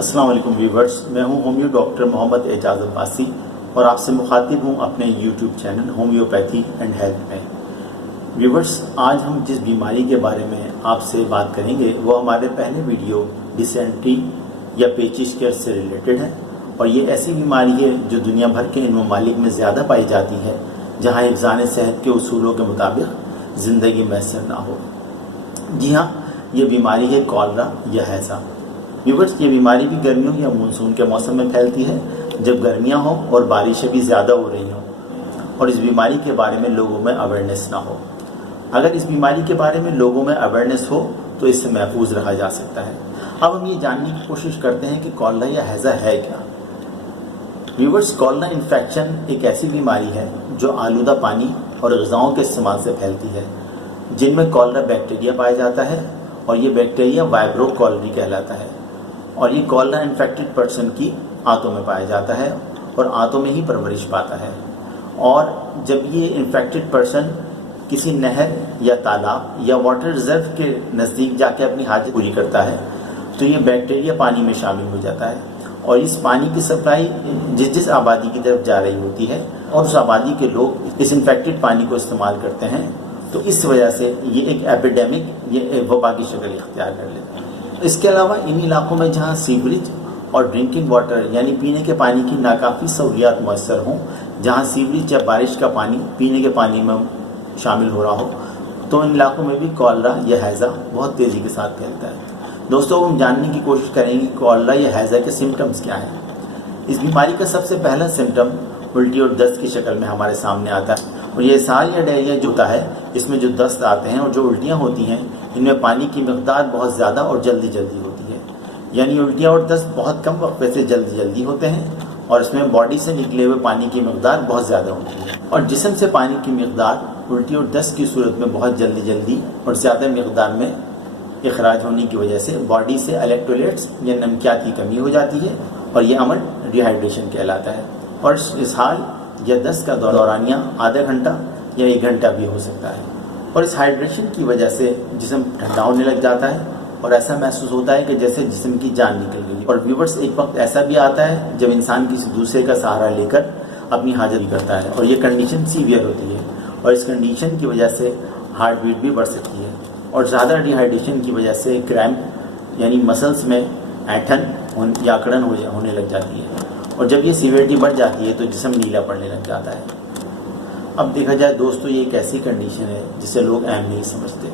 السلام علیکم ویورز، میں ہوں ہومیو ڈاکٹر محمد اعجاز عباسی اور آپ سے مخاطب ہوں اپنے YouTube channel homeopathy and health میں۔ ویورز، آج ہم جس بیماری کے بارے میں آپ سے بات کریں گے وہ ہمارے پہلے ویڈیو ڈیسینٹری یا پیچش کے سے ریلیٹڈ ہے، اور یہ ایسی بیماری ہے جو دنیا بھر کے ان ممالک میں زیادہ پائی جاتی ہے جہاں حفظان صحت کے اصولوں کے مطابق زندگی میسر نہ ہو۔ جی ہاں، یہ بیماری ہے کالرا یا ہیضہ۔ ویورز، یہ بیماری بھی گرمیوں یا مونسون کے موسم میں پھیلتی ہے جب گرمیاں ہوں اور بارشیں بھی زیادہ ہو رہی ہوں اور اس بیماری کے بارے میں لوگوں میں اویئرنیس نہ ہو۔ اگر اس بیماری کے بارے میں لوگوں میں اویئرنیس ہو تو اس سے محفوظ رہا جا سکتا ہے۔ اب ہم یہ جاننے کی کوشش کرتے ہیں کہ کالرا یا ہیضہ ہے کیا۔ ویورز، کالرا انفیکشن ایک ایسی بیماری ہے جو آلودہ پانی اور غذاؤں کے استعمال سے پھیلتی ہے، جن میں کالرا بیکٹیریا پایا جاتا ہے، اور یہ بیکٹیریا وائبرو کالری کہلاتا ہے، اور یہ کالرا انفیکٹڈ پرسن کی آنتوں میں پایا جاتا ہے اور آنتوں میں ہی پرورش پاتا ہے۔ اور جب یہ انفیکٹڈ پرسن کسی نہر یا تالاب یا واٹر ریزرو کے نزدیک جا کے اپنی حاجت پوری کرتا ہے تو یہ بیکٹیریا پانی میں شامل ہو جاتا ہے، اور اس پانی کی سپلائی جس آبادی کی طرف جا رہی ہوتی ہے اور اس آبادی کے لوگ اس انفیکٹڈ پانی کو استعمال کرتے ہیں، تو اس وجہ سے یہ ایک ایپیڈیمک، یہ وبا کی شکل اختیار کر لیتا ہے۔ اس کے علاوہ ان علاقوں میں جہاں سیوریج اور ڈرنکنگ واٹر یعنی پینے کے پانی کی ناکافی سہولیات میسر ہوں، جہاں سیوریج یا بارش کا پانی پینے کے پانی میں شامل ہو رہا ہو، تو ان علاقوں میں بھی کالرا یا ہیضہ بہت تیزی کے ساتھ پھیلتا ہے۔ دوستوں، ہم جاننے کی کوشش کریں گے کہ کالرا یا ہیضہ کے سمٹمز کیا ہیں۔ اس بیماری کا سب سے پہلا سمٹم الٹی اور دست کی شکل میں ہمارے سامنے آتا ہے، اور یہ اسہال یا ڈائریا جو ہوتا ہے اس میں جو دست آتے ہیں اور جو الٹیاں ہوتی ہیں، ان میں پانی کی مقدار بہت زیادہ اور جلدی ہوتی ہے، یعنی الٹیاں اور دست بہت کم وقفے سے جلدی ہوتے ہیں، اور اس میں باڈی سے نکلے ہوئے پانی کی مقدار بہت زیادہ ہوتی ہے، اور جسم سے پانی کی مقدار الٹی اور دست کی صورت میں بہت جلدی اور زیادہ مقدار میں اخراج ہونے کی وجہ سے باڈی سے الیکٹرولیٹس یا نمکیات کی کمی ہو جاتی ہے، اور یہ عمل ڈیہائیڈریشن کہلاتا ہے۔ اور اسہال یا دست کا دورانیہ آدھا گھنٹہ یا 1 گھنٹہ بھی ہو سکتا ہے، اور اس ہائیڈریشن کی وجہ سے جسم ٹھنڈا ہونے لگ جاتا ہے اور ایسا محسوس ہوتا ہے کہ جیسے جسم کی جان نکل گئی۔ اور ویورز، ایک وقت ایسا بھی آتا ہے جب انسان کسی دوسرے کا سہارا لے کر اپنی حاجت کرتا ہے، اور یہ کنڈیشن سیویئر ہوتی ہے، اور اس کنڈیشن کی وجہ سے ہارٹ بیٹ بھی بڑھ سکتی ہے، اور زیادہ ڈیہائیڈریشن کی وجہ سے کریمپ یعنی مسلس میں اینٹھن یا اکڑن ہونے لگ جاتی ہے، اور جب یہ سیویئرٹی بڑھ جاتی ہے تو جسم نیلا پڑنے لگ جاتا ہے۔ اب دیکھا جائے دوستو، یہ ایک ایسی کنڈیشن ہے جسے لوگ اہم نہیں سمجھتے،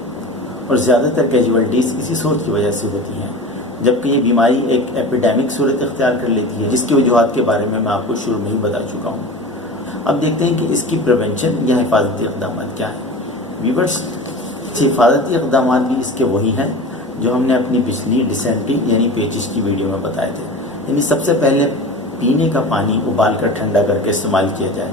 اور زیادہ تر کیجویلٹیز اسی سوچ کی وجہ سے ہوتی ہیں، جبکہ یہ بیماری ایک ایپیڈیمک صورت اختیار کر لیتی ہے، جس کی وجوہات کے بارے میں آپ کو شروع میں ہی بتا چکا ہوں۔ اب دیکھتے ہیں کہ اس کی پریونشن یا حفاظتی اقدامات کیا ہیں۔ ویورز، حفاظتی اقدامات بھی اس کے وہی ہیں جو ہم نے اپنی پچھلی ڈیسینٹری یعنی پیچش کی ویڈیو میں بتائے تھے، یعنی سب سے پہلے پینے کا پانی ابال کر ٹھنڈا کر کے استعمال کیا جائے،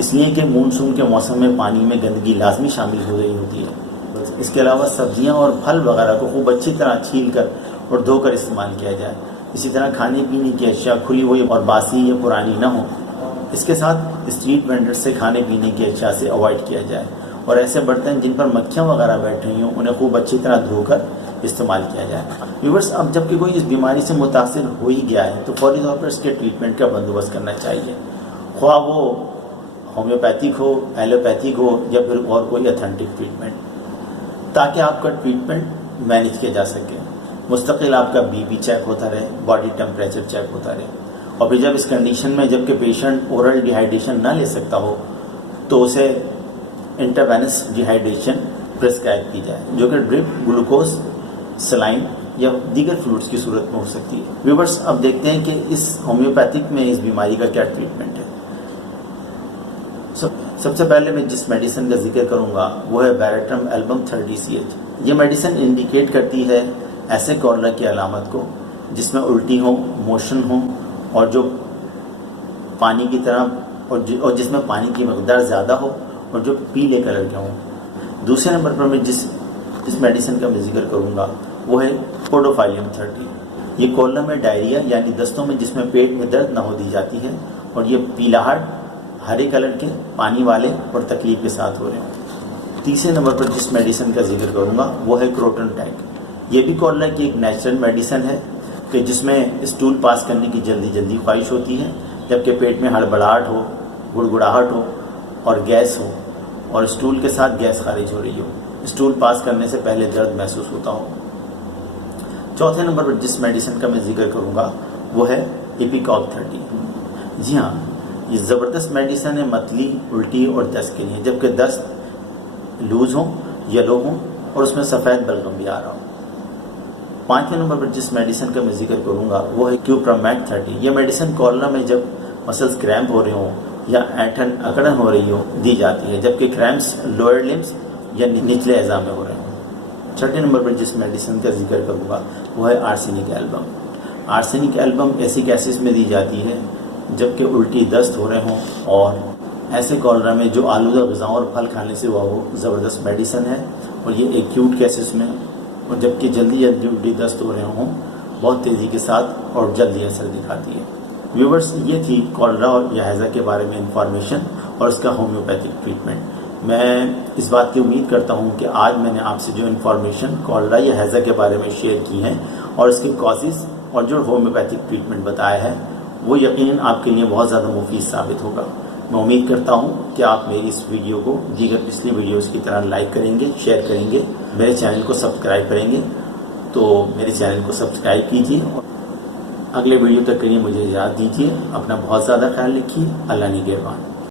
اس لیے کہ مونسون کے موسم میں پانی میں گندگی لازمی شامل ہو رہی ہوتی ہے۔ اس کے علاوہ سبزیاں اور پھل وغیرہ کو خوب اچھی طرح چھیل کر اور دھو کر استعمال کیا جائے۔ اسی طرح کھانے پینے کی اشیاء کھلی ہوئی اور باسی یا پرانی نہ ہوں۔ اس کے ساتھ اسٹریٹ وینڈر سے کھانے پینے کی اشیاء سے اوائڈ کیا جائے، اور ایسے برتن جن پر مکھیاں وغیرہ بیٹھ رہی ہوں انہیں خوب اچھی طرح دھو کر استعمال کیا جائے۔ ویورز، اب جب کہ کوئی اس بیماری سے متاثر ہو ہی گیا ہے تو فوری طور پر اس کے ٹریٹمنٹ کا بندوبست کرنا چاہیے، خواہ وہ ہومیوپیتھک ہو، ایلوپیتھک ہو، یا پھر اور کوئی اتھینٹک ٹریٹمنٹ، تاکہ آپ کا ٹریٹمنٹ مینیج کیا جا سکے۔ مستقل آپ کا بی پی چیک ہوتا رہے، باڈی ٹیمپریچر چیک ہوتا رہے، اور پھر جب اس کنڈیشن میں جب کہ پیشنٹ اورل ڈیہائیڈریشن نہ لے سکتا ہو تو اسے انٹروینس ڈیہائیڈریشن پرسکرائب کی جائے، جو کہ ڈرپ، گلوکوز، سلائن یا دیگر فلوئڈز کی صورت میں ہو سکتی ہے۔ ویورز، اب دیکھتے ہیں کہ اس ہومیوپیتھک میں اس بیماری کا کیا ٹریٹمنٹ ہے۔ سب سے پہلے میں جس میڈیسن کا ذکر کروں گا وہ ہے بیریٹرم البم 30CH۔ یہ میڈیسن انڈیکیٹ کرتی ہے ایسے کالرا کی علامت کو جس میں الٹی ہو، موشن ہو، اور جو پانی کی طرح اور جس میں پانی کی مقدار زیادہ ہو اور جو پیلے کلر کے ہوں۔ دوسرے نمبر پر میں جس میڈیسن کا میں ذکر کروں گا وہ ہے پوڈوفائلیم 30۔ یہ کالرا میں ڈائریا یعنی دستوں میں جس میں پیٹ میں درد نہ ہو دی جاتی ہے، اور یہ پیلاہٹ ہرے کلر کے پانی والے اور تکلیف کے ساتھ ہو رہے ہوں۔ تیسرے نمبر پر جس میڈیسن کا ذکر کروں گا وہ ہے کروٹن ٹیک۔ یہ بھی کالرا کی ایک نیچرل میڈیسن ہے کہ جس میں اسٹول پاس کرنے کی جلدی جلدی خواہش ہوتی ہے، جبکہ پیٹ میں ہڑبڑاہٹ ہو، گڑگڑاہٹ ہو اور گیس ہو، اور اسٹول کے ساتھ گیس خارج ہو رہی ہو، اسٹول پاس کرنے سے پہلے درد محسوس ہوتا ہو۔ چوتھے نمبر پر جس میڈیسن کا میں ذکر کروں گا وہ ہے ایپیکاک 30۔ جی ہاں، یہ زبردست میڈیسن ہے متلی، الٹی اور دست کے لیے، جبکہ دست لوز ہو، یلو ہو اور اس میں سفید بلغم بھی آ رہا ہو۔ پانچویں نمبر پر جس میڈیسن کا میں ذکر کروں گا وہ ہے کیوپرامیٹ 30۔ یہ میڈیسن کالرا میں جب مسلز کریمپ ہو رہے ہوں یا اینٹھن اکڑن ہو رہی ہو دی جاتی ہے، جبکہ کریمپس لوئر لمس یا نچلے اعضاء میں ہو رہے ہوں۔ چھٹے نمبر پر جس میڈیسن کا ذکر کروں گا وہ ہے آرسینک ایلبم۔ آرسینک ایلبم ایسی کیسز میں دی جاتی ہے جبکہ الٹی دست ہو رہے ہوں اور ایسے کالرا میں جو آلودہ غذاؤں اور پھل کھانے سے ہوا وہ زبردست میڈیسن ہے، اور یہ ایکیوٹ کیسز میں، اور جبکہ جلدی جلدی الٹی دست ہو رہے ہوں بہت تیزی کے ساتھ اور جلدی اثر دکھاتی ہے۔ ویورز، یہ تھی کالرا اور یا ہیضہ کے بارے میں انفارمیشن اور اس کا ہومیوپیتھک ٹریٹمنٹ۔ میں اس بات کی امید کرتا ہوں کہ آج میں نے آپ سے جو انفارمیشن کالرا یا ہیضہ کے بارے میں شیئر کی ہیں اور اس کے کازز اور جو ہومیوپیتھک ٹریٹمنٹ بتایا ہے وہ یقیناً آپ کے لیے بہت زیادہ مفید ثابت ہوگا۔ میں امید کرتا ہوں کہ آپ میری اس ویڈیو کو دیگر پچھلی ویڈیوز کی طرح لائک کریں گے، شیئر کریں گے، میرے چینل کو سبسکرائب کریں گے۔ تو میرے چینل کو سبسکرائب کیجیے اور اگلے ویڈیو تک کے لیے مجھے اجازت دیجیے۔ اپنا بہت زیادہ خیال رکھیے۔ اللہ نگہبان۔